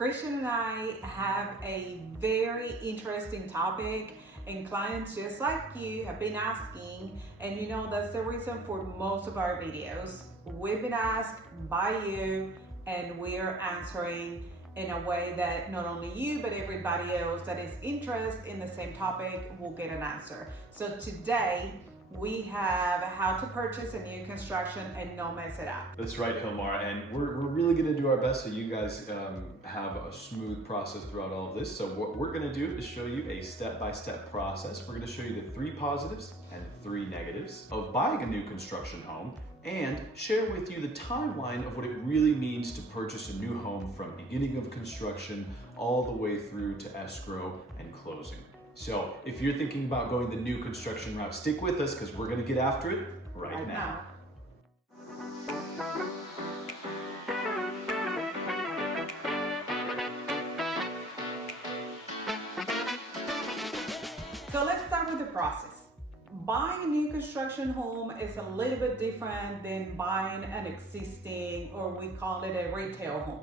Christian and I have a very interesting topic, and clients just like you have been asking, and that's the reason for most of our videos. We've been asked by you, and we're answering in a way that not only you but everybody else that is interested in the same topic will get an answer. So today we have how to purchase a new construction and not mess it up. That's right, Hilmar, and we're really going to do our best so you guys have a smooth process throughout all of this. So what we're going to do is show you a step-by-step process. We're going to show you the 3 positives and 3 negatives of buying a new construction home, and share with you the timeline of what it really means to purchase a new home from beginning of construction all the way through to escrow and closing. So if you're thinking about going the new construction route, stick with us because we're going to get after it right now. So let's start with the process. Buying a new construction home is a little bit different than buying an existing, or we call it a retail home.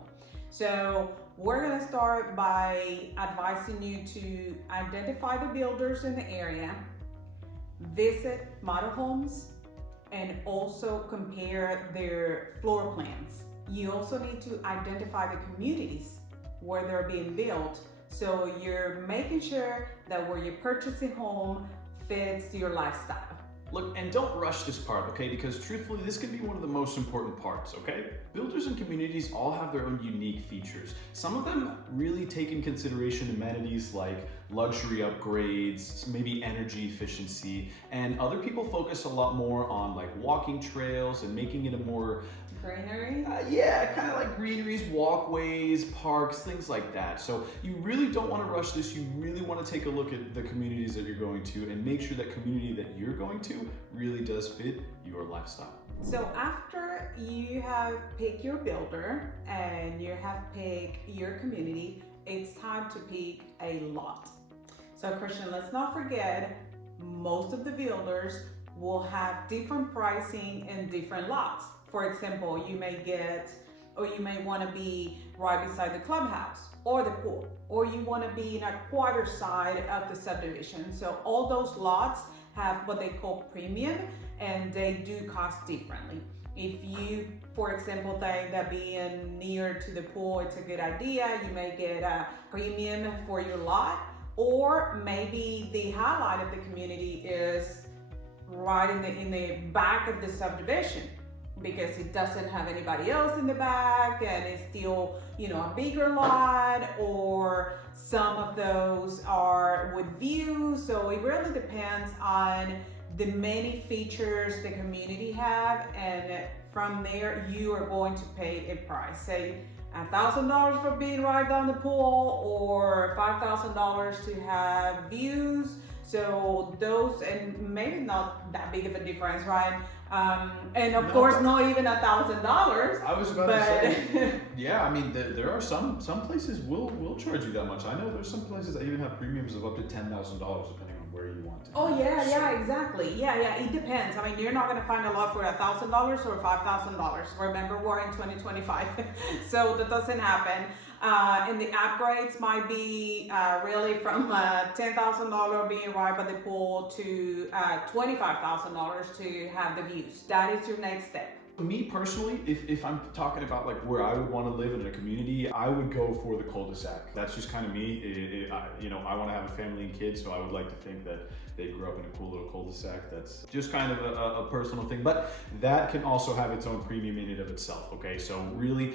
So we're going to start by advising you to identify the builders in the area, visit model homes, and also compare their floor plans. You also need to identify the communities where they're being built, so you're making sure that where you're purchasing home fits your lifestyle. Look, and don't rush this part, okay? Because truthfully, this can be one of the most important parts, okay? Builders and communities all have their own unique features. Some of them really take in consideration amenities like luxury upgrades, maybe energy efficiency, and other people focus a lot more on like walking trails and making it a more greenery? Kind of like greeneries, walkways, parks, things like that. So you really don't want to rush this. You really want to take a look at the communities that you're going to and make sure that community that you're going to really does fit your lifestyle. So after you have picked your builder and you have picked your community, it's time to pick a lot. So Christian, let's not forget, most of the builders will have different pricing and different lots. For example, you may want to be right beside the clubhouse or the pool, or you want to be in a quarter side of the subdivision. So all those lots have what they call premium, and they do cost differently. If you, for example, think that being near to the pool, it's a good idea, you may get a premium for your lot, or maybe the highlight of the community is right in the back of the subdivision, because it doesn't have anybody else in the back and it's still, a bigger lot, or some of those are with views. So it really depends on the many features the community have, and from there you are going to pay a price. Say $1,000 for being right down the pool, or $5,000 to have views. So those, and maybe not that big of a difference, right? And of course, not even $1,000. I was about to say, yeah. I mean, there are some places will charge you that much. I know there's some places that even have premiums of up to $10,000 depending on where you want to. Oh yeah, exactly. Yeah. It depends. I mean, you're not going to find a lot for $1,000 or $5,000. Remember, we're in 2025, so that doesn't happen. And the upgrades might be really from $10,000 being right by the pool to $25,000 to have the views. That is your next step. Me personally, if I'm talking about like where I would want to live in a community, I would go for the cul-de-sac. That's just kind of me. I want to have a family and kids, so I would like to think that they grew up in a cool little cul-de-sac. That's just kind of a personal thing, but that can also have its own premium in and of itself. Okay, so really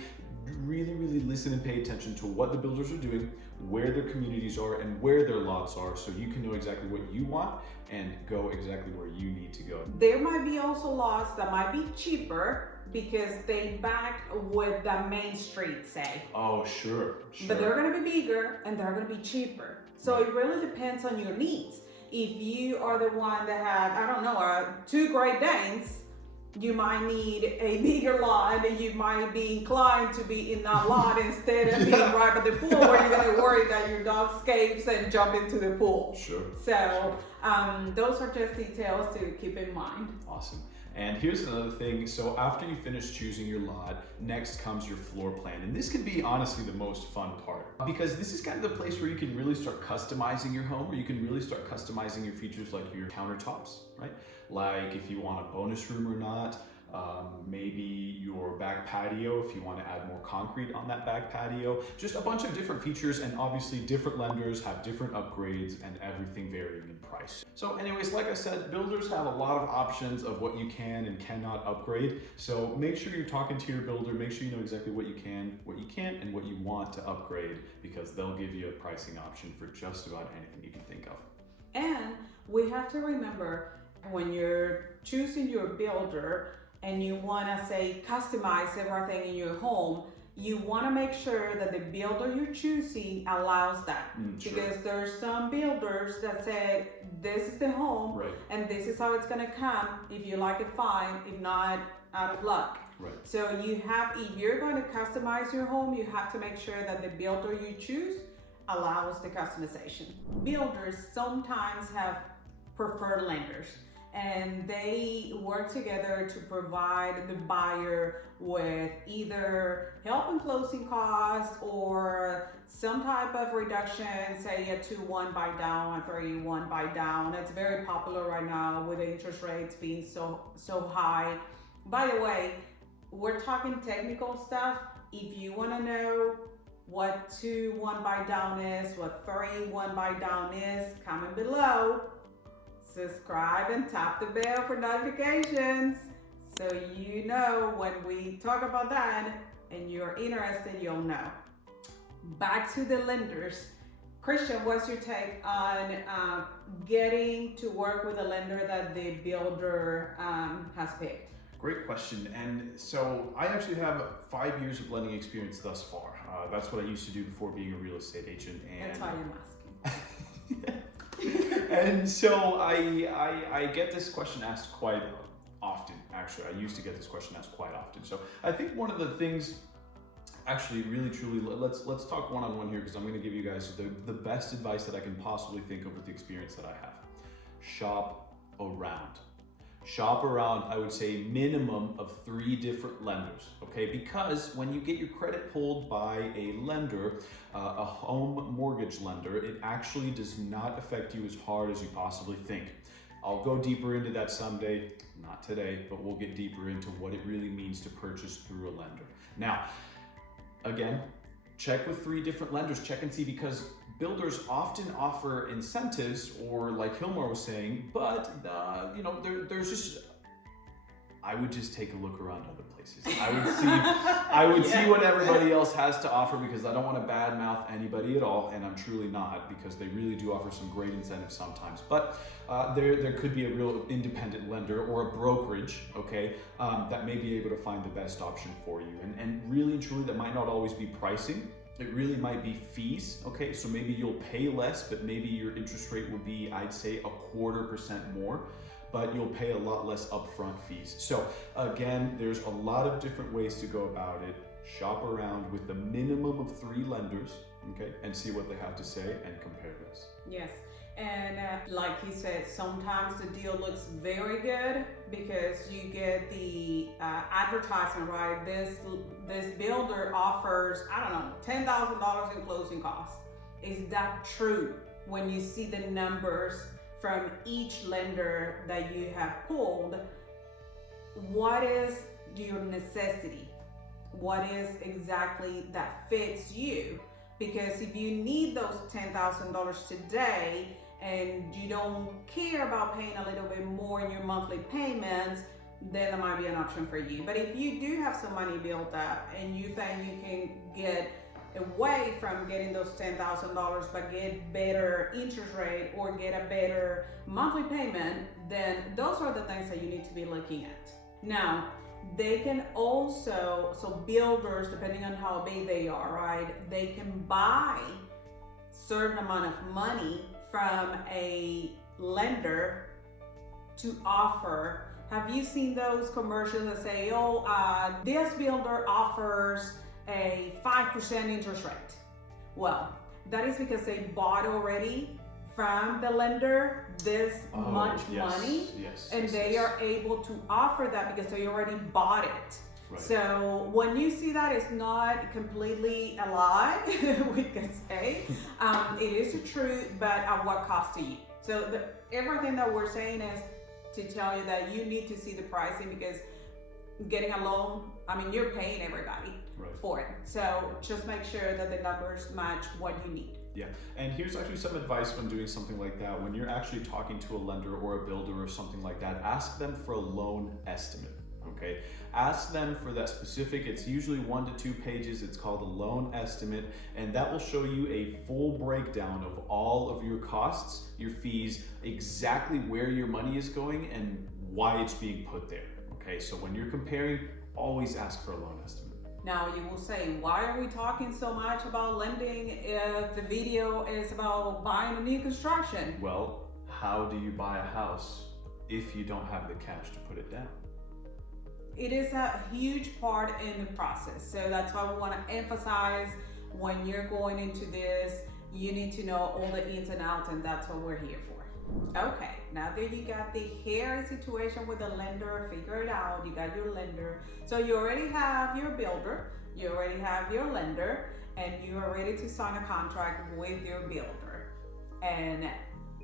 listen and pay attention to what the builders are doing, where their communities are, and where their lots are, so you can know exactly what you want and go exactly where you need to go. There might be also lots that might be cheaper because they back with the main street, say. Oh, sure. But they're going to be bigger and they're going to be cheaper. So it really depends on your needs. If you are the one that had, 2 Great Danes, you might need a bigger lot, and you might be inclined to be in that lot instead of being right by the pool, where you're going to worry that your dog escapes and jump into the pool. Sure. So those are just details to keep in mind. Awesome. And here's another thing. So after you finish choosing your lot, next comes your floor plan. And this can be honestly the most fun part, because this is kind of the place where you can really start customizing your home, or you can really start customizing your features like your countertops, right? Like if you want a bonus room or not, maybe your back patio, if you want to add more concrete on that back patio, just a bunch of different features. And obviously different lenders have different upgrades and everything varying in price. So anyways, like I said, builders have a lot of options of what you can and cannot upgrade. So make sure you're talking to your builder, make sure you know exactly what you can, what you can't, and what you want to upgrade, because they'll give you a pricing option for just about anything you can think of. And we have to remember, when you're choosing your builder and you want to say customize everything in your home, you want to make sure that the builder you're choosing allows that. Sure. Because there's some builders that say this is the home, Right. and this is how it's going to come. If you like it, fine. If not, out of luck. Right. So if you're going to customize your home, you have to make sure that the builder you choose allows the customization. Builders sometimes have preferred lenders, and they work together to provide the buyer with either help in closing costs or some type of reduction, say a 2-1 buy down, a 3-1 buy down. It's very popular right now with the interest rates being so high. By the way, we're talking technical stuff. If you want to know what 2-1 buy down is, what 3-1 buy down is, comment below. Subscribe and tap the bell for notifications, so you know when we talk about that and you're interested, you'll know. Back to the lenders. Christian, what's your take on getting to work with a lender that the builder has picked? Great question. And so I actually have 5 years of lending experience thus far. That's what I used to do before being a real estate agent. And That's why I'm asking. And so I get this question asked quite often. Actually, I used to get this question asked quite often. So I think one of the things, actually, really, truly, let's talk one-on-one here, because I'm going to give you guys the best advice that I can possibly think of with the experience that I have. Shop around. Shop around, I would say minimum of 3 different lenders, okay? Because when you get your credit pulled by a lender, a home mortgage lender, it actually does not affect you as hard as you possibly think. I'll go deeper into that someday, not today, but we'll get deeper into what it really means to purchase through a lender. Now, again, check with 3 different lenders, check and see, because builders often offer incentives, or like Hilmar was saying, but there's just, I would just take a look around other places. I would see what everybody else has to offer, because I don't want to badmouth anybody at all, and I'm truly not, because they really do offer some great incentives sometimes. But there could be a real independent lender or a brokerage, okay, that may be able to find the best option for you. And really and truly, that might not always be pricing. It really might be fees, okay? So maybe you'll pay less, but maybe your interest rate will be, I'd say, 0.25% more, but you'll pay a lot less upfront fees. So again, there's a lot of different ways to go about it. Shop around with the minimum of 3 lenders, okay? And see what they have to say and compare this. Yes. And like he said, sometimes the deal looks very good because you get the advertisement, right? This builder offers, I don't know, $10,000 in closing costs. Is that true? When you see the numbers from each lender that you have pulled, what is your necessity? What is exactly that fits you? Because if you need those $10,000 today and you don't care about paying a little bit more in your monthly payments, then that might be an option for you. But if you do have some money built up and you think you can get away from getting those $10,000 but get better interest rate or get a better monthly payment, then those are the things that you need to be looking at. Now, they can also, so builders, depending on how big they are, right, they can buy certain amount of money from a lender to offer. Have you seen those commercials that say, this builder offers a 5% interest rate? Well, that is because they bought already from the lender this much yes, money, yes, and yes, they yes. are able to offer that because they already bought it. Right. So when you see that, it's not completely a lie, we can say. It is the truth, but at what cost to you? So everything that we're saying is to tell you that you need to see the pricing, because getting a loan, I mean, you're paying everybody for it. So just make sure that the numbers match what you need. Yeah, and here's actually some advice when doing something like that. When you're actually talking to a lender or a builder or something like that, ask them for a loan estimate, okay? Ask them for that specific, it's usually 1 to 2 pages, it's called a loan estimate, and that will show you a full breakdown of all of your costs, your fees, exactly where your money is going and why it's being put there, okay? So when you're comparing, always ask for a loan estimate. Now you will say, why are we talking so much about lending if the video is about buying a new construction? Well, how do you buy a house if you don't have the cash to put it down? It is a huge part in the process. So that's why we want to emphasize, when you're going into this, you need to know all the ins and outs, and that's what we're here for. Okay, now that you got the hairy situation with the lender, figure it out, you got your lender. So you already have your builder, you already have your lender, and you are ready to sign a contract with your builder. And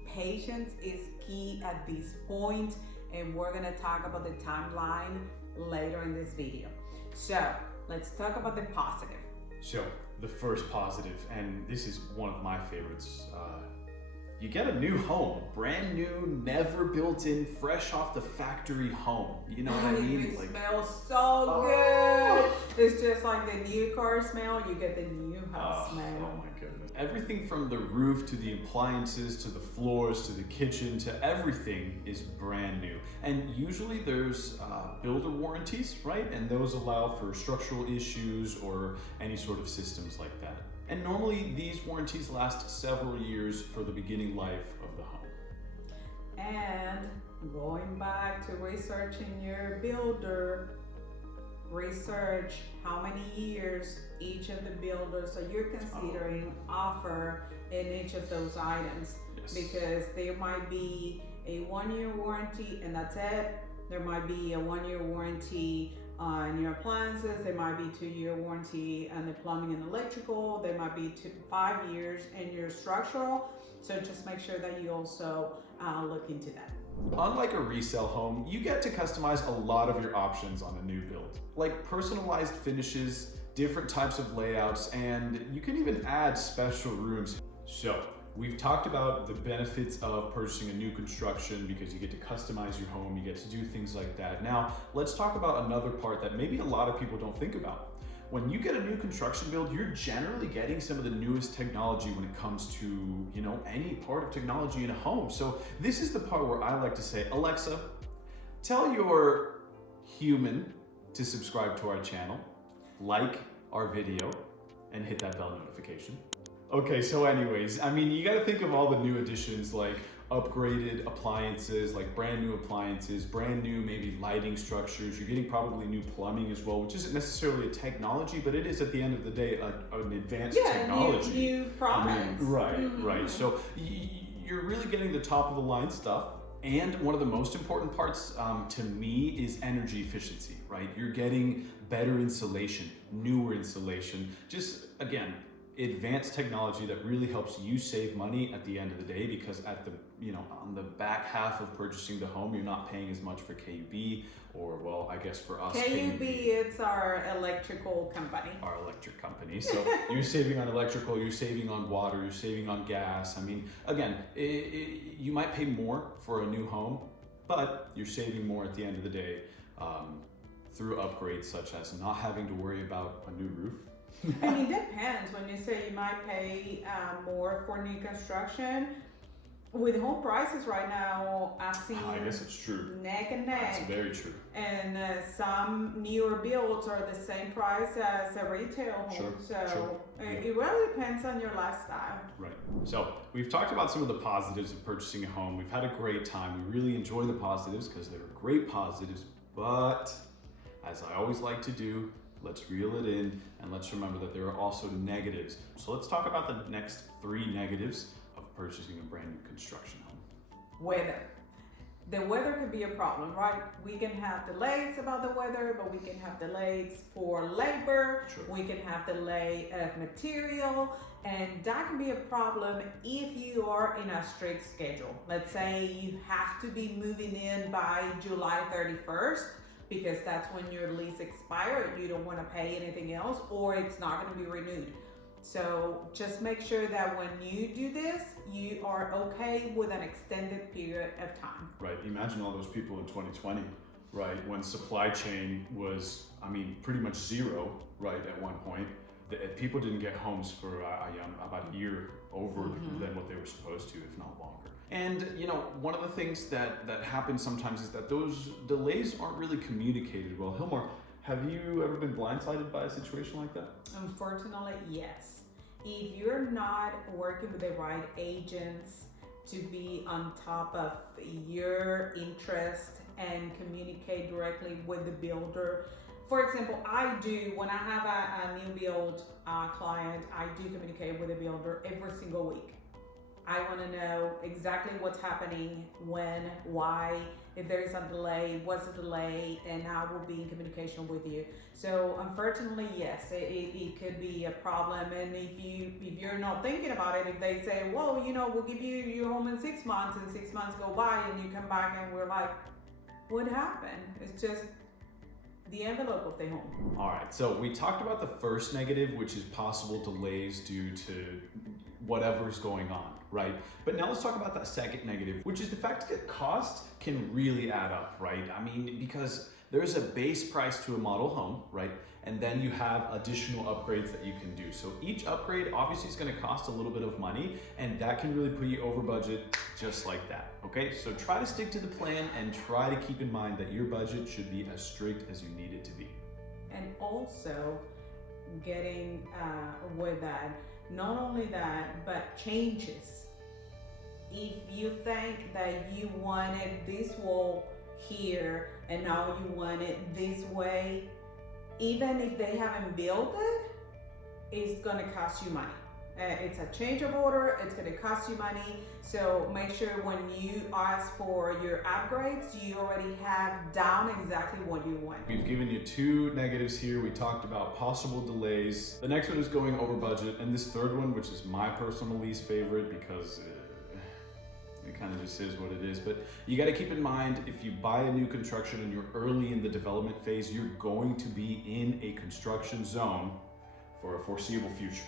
patience is key at this point, and we're gonna talk about the timeline later in this video. So let's talk about the positive. So the first positive, and this is one of my favorites, you get a new home, brand new, never built in, fresh off the factory home. You know what I mean? It smells so good. It's just like the new car smell, you get the new house smell. Oh my goodness. Everything from the roof to the appliances to the floors to the kitchen to everything is brand new. And usually there's builder warranties, right? And those allow for structural issues or any sort of systems like that. And normally these warranties last several years for the beginning life of the home. And going back to researching your builder, research how many years each of the builders that you're considering offer in each of those items. Yes. Because there might be a 1-year warranty and that's it. There might be a 1-year warranty on your appliances, there might be 2-year warranty on the plumbing and electrical, there might be 5 years in your structural. So just make sure that you also look into that. Unlike a resale home, you get to customize a lot of your options on a new build, like personalized finishes, different types of layouts, and you can even add special rooms. So we've talked about the benefits of purchasing a new construction because you get to customize your home, you get to do things like that. Now, let's talk about another part that maybe a lot of people don't think about. When you get a new construction build, you're generally getting some of the newest technology when it comes to, you know, any part of technology in a home. So this is the part where I like to say, Alexa, tell your human to subscribe to our channel, like our video, and hit that bell notification. Okay, so anyways, I mean, you gotta think of all the new additions like upgraded appliances, like brand new appliances, brand new maybe lighting structures. You're getting probably new plumbing as well, which isn't necessarily a technology, but it is at the end of the day an advanced technology. New products. Right. So you're really getting the top of the line stuff. And one of the most important parts to me is energy efficiency, right? You're getting better insulation, newer insulation, just again, advanced technology that really helps you save money at the end of the day, because at the, you know, on the back half of purchasing the home, you're not paying as much for KUB, or well, I guess for us, KUB, it's our electrical company. Our electric company. So you're saving on electrical, you're saving on water, you're saving on gas. I mean, again, you might pay more for a new home, but you're saving more at the end of the day through upgrades such as not having to worry about a new roof. I mean, it depends. When you say you might pay more for new construction, with home prices right now, I've seen I guess it's true. Neck and neck. That's very true. And some newer builds are the same price as a retail home. It really depends on your lifestyle. Right. So we've talked about some of the positives of purchasing a home. We've had a great time. We really enjoy the positives because they're great positives. But as I always like to do, let's reel it in and let's remember that there are also negatives. So let's talk about the next 3 negatives of purchasing a brand new construction home? Weather. The weather can be a problem, right? We can have delays about the weather, but we can have delays for labor. Sure. We can have delay of material, and that can be a problem if you are in a strict schedule. Let's say you have to be moving in by July 31st because that's when your lease expires and you don't want to pay anything else, or it's not going to be renewed. So just make sure that when you do this, you are okay with an extended period of time. Right. Imagine all those people in 2020, right? When supply chain was, pretty much zero, right? At one point, people didn't get homes for about a year over than what they were supposed to, if not longer. And one of the things that happens sometimes is that those delays aren't really communicated well. Hilmar, have you ever been blindsided by a situation like that? Unfortunately, yes. If you're not working with the right agents to be on top of your interest and communicate directly with the builder. For example, I do, when I have a new build client, I do communicate with the builder every single week. I want to know exactly what's happening, when, why, if there is a delay, what's the delay, and I will be in communication with you. So unfortunately, yes, it could be a problem. And if you're not thinking about it, if they say, well, we'll give you your home in 6 months, and 6 months go by, and you come back and we're like, what happened? It's just the envelope of the home. All right, so we talked about the first negative, which is possible delays due to whatever's going on, right? But now let's talk about that second negative, which is the fact that cost can really add up, right? Because there's a base price to a model home, right? And then you have additional upgrades that you can do. So each upgrade obviously is going to cost a little bit of money, and that can really put you over budget just like that, okay? So try to stick to the plan and try to keep in mind that your budget should be as strict as you need it to be. And also getting with that, not only that, but changes. If you think that you wanted this wall here and now you want it this way, even if they haven't built it, it's gonna cost you money. It's a change of order, it's gonna cost you money. So make sure when you ask for your upgrades, you already have down exactly what you want. We've given you two negatives here. We talked about possible delays. The next one is going over budget. And this third one, which is my personal least favorite because it kind of just is what it is. But you got to keep in mind, if you buy a new construction and you're early in the development phase, you're going to be in a construction zone for a foreseeable future,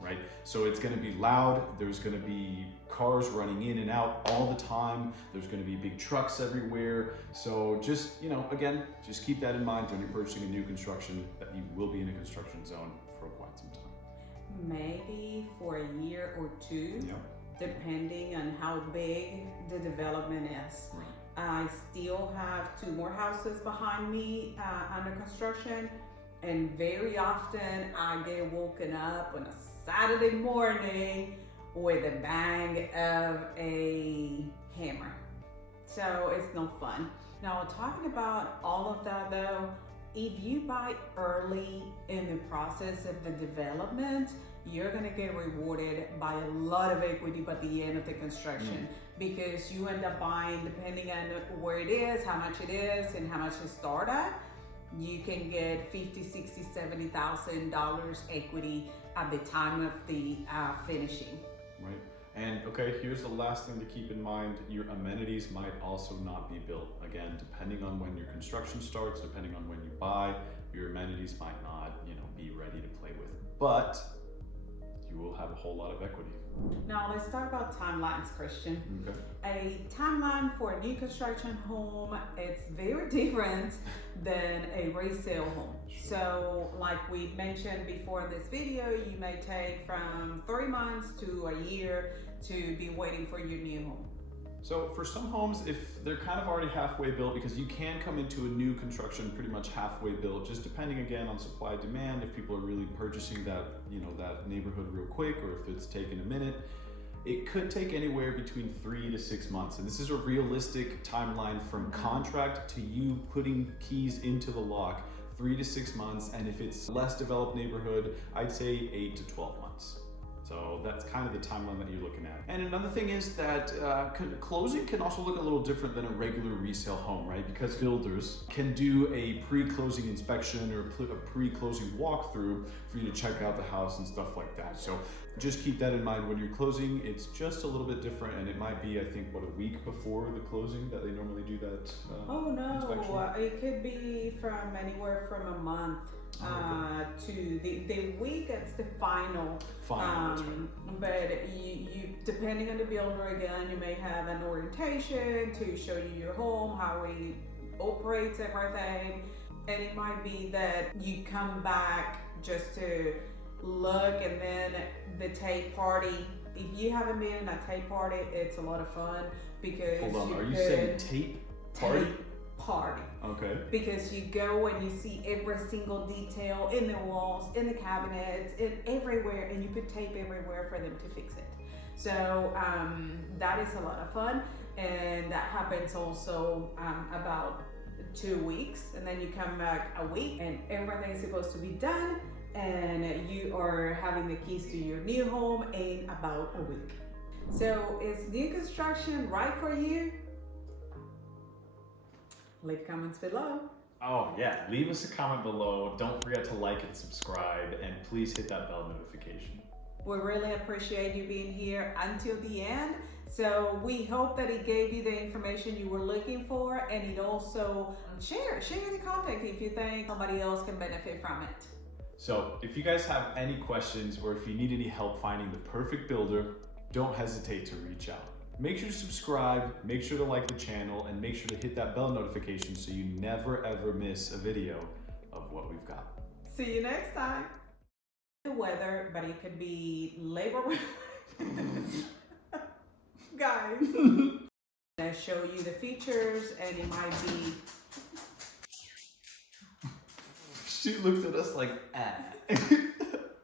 right? So it's going to be loud. There's going to be cars running in and out all the time. There's going to be big trucks everywhere. So just, again, just keep that in mind when you're purchasing a new construction, that you will be in a construction zone for quite some time. Maybe for a year or two. Yeah. Depending on how big the development is. Right. I still have 2 more houses behind me under construction, and very often I get woken up on a Saturday morning with a bang of a hammer. So it's no fun. Now, talking about all of that though, if you buy early in the process of the development, you're gonna get rewarded by a lot of equity by the end of the construction because you end up buying, depending on where it is, how much it is, and how much you start at, you can get $50,000, $60,000, $70,000 equity at the time of the finishing. Right. And okay, here's the last thing to keep in mind. Your amenities might also not be built. Again, depending on when your construction starts, depending on when you buy, your amenities might not, be ready to play with. But you will have a whole lot of equity. Now let's talk about timelines, Christian. Okay. A timeline for a new construction home, it's very different than a resale home. So like we mentioned before in this video, you may take from 3 months to a year to be waiting for your new home. So for some homes, if they're kind of already halfway built, because you can come into a new construction pretty much halfway built, just depending again on supply demand, if people are really purchasing that, that neighborhood real quick, or if it's taking a minute, it could take anywhere between 3 to 6 months. And this is a realistic timeline from contract to you putting keys into the lock, 3 to 6 months. And if it's less developed neighborhood, I'd say 8 to 12 months. So that's kind of the timeline that you're looking at. And another thing is that closing can also look a little different than a regular resale home, right? Because builders can do a pre-closing inspection or a pre-closing walkthrough for you to check out the house and stuff like that. So just keep that in mind when you're closing. It's just a little bit different, and it might be, I think, a week before the closing that they normally do that inspection? It could be from anywhere from a month to the week. It's the final. That's right. But you depending on the builder, again, you may have an orientation to show you your home, how it operates, everything. And it might be that you come back just to look, and then the tape party. If you haven't been in a tape party, it's a lot of fun because Hold on, are you saying tape party? Party. Okay. Because you go and you see every single detail in the walls, in the cabinets, in everywhere, and you put tape everywhere for them to fix it. So that is a lot of fun, and that happens also about 2 weeks, and then you come back a week and everything's supposed to be done, and you are having the keys to your new home in about a week. So is new construction right for you? Leave comments below. Oh yeah, leave us a comment below. Don't forget to like and subscribe, and please hit that bell notification. We really appreciate you being here until the end. So we hope that it gave you the information you were looking for, and it also share the content if you think somebody else can benefit from it. So if you guys have any questions, or if you need any help finding the perfect builder, don't hesitate to reach out. Make sure to subscribe, make sure to like the channel, and make sure to hit that bell notification so you never ever miss a video of what we've got. See you next time. The weather, but it could be labor. Guys, I show you the features, and it might be. She looked at us like, ah.